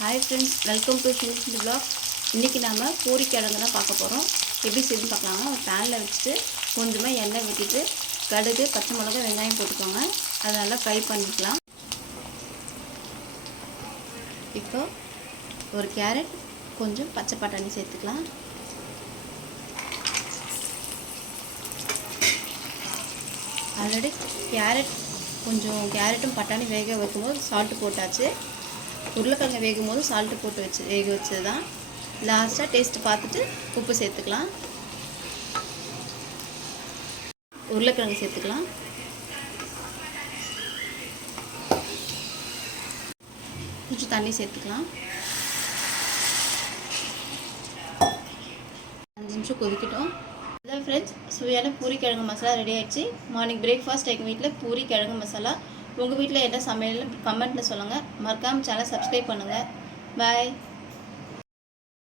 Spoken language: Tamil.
Hi friends, welcome to finish vlog. இன்றைக்கி நம்ம பூரி கிழங்கு தான் பார்க்க போகிறோம். எப்படி செய்யணும்னு பார்க்கலாங்க. ஒரு பேனில் வச்சுட்டு கொஞ்சமாக எண்ணெய் ஊற்றிட்டு கடுகு, பச்சை மிளகா, வெங்காயம் போட்டுக்கோங்க. அதை நல்லா ஃப்ரை பண்ணிக்கலாம். இப்போ ஒரு கேரட், கொஞ்சம் பச்சை பட்டாணி சேர்த்துக்கலாம். ஆல்ரெடி கேரட்டும் பட்டாணி வேக வைக்கும்போது சால்ட்டு போட்டாச்சு. உருளைக்கிழங்கு வேகும் போது சால்ட்டு போட்டு வேக வச்சது தான். லாஸ்ட்டாக டேஸ்ட்டு பார்த்துட்டு உப்பு சேர்த்துக்கலாம். உருளைக்கிழங்கு சேர்த்துக்கலாம். கொஞ்சம் தண்ணி சேர்த்துக்கலாம். 5 நிமிஷம் கொதிக்கட்டும். அதான் ஃப்ரெண்ட்ஸ், சுவையான பூரி கிழங்கு மசாலா ரெடி ஆகிடுச்சு. மார்னிங் பிரேக்ஃபாஸ்ட் எங்கள் வீட்டில் பூரி கிழங்கு மசாலா. உங்கள் வீட்டில் என்ன சமையல் கமெண்ட்டில் சொல்லுங்கள். மறக்காமல் சேனல் சப்ஸ்கிரைப் பண்ணுங்கள். பாய்.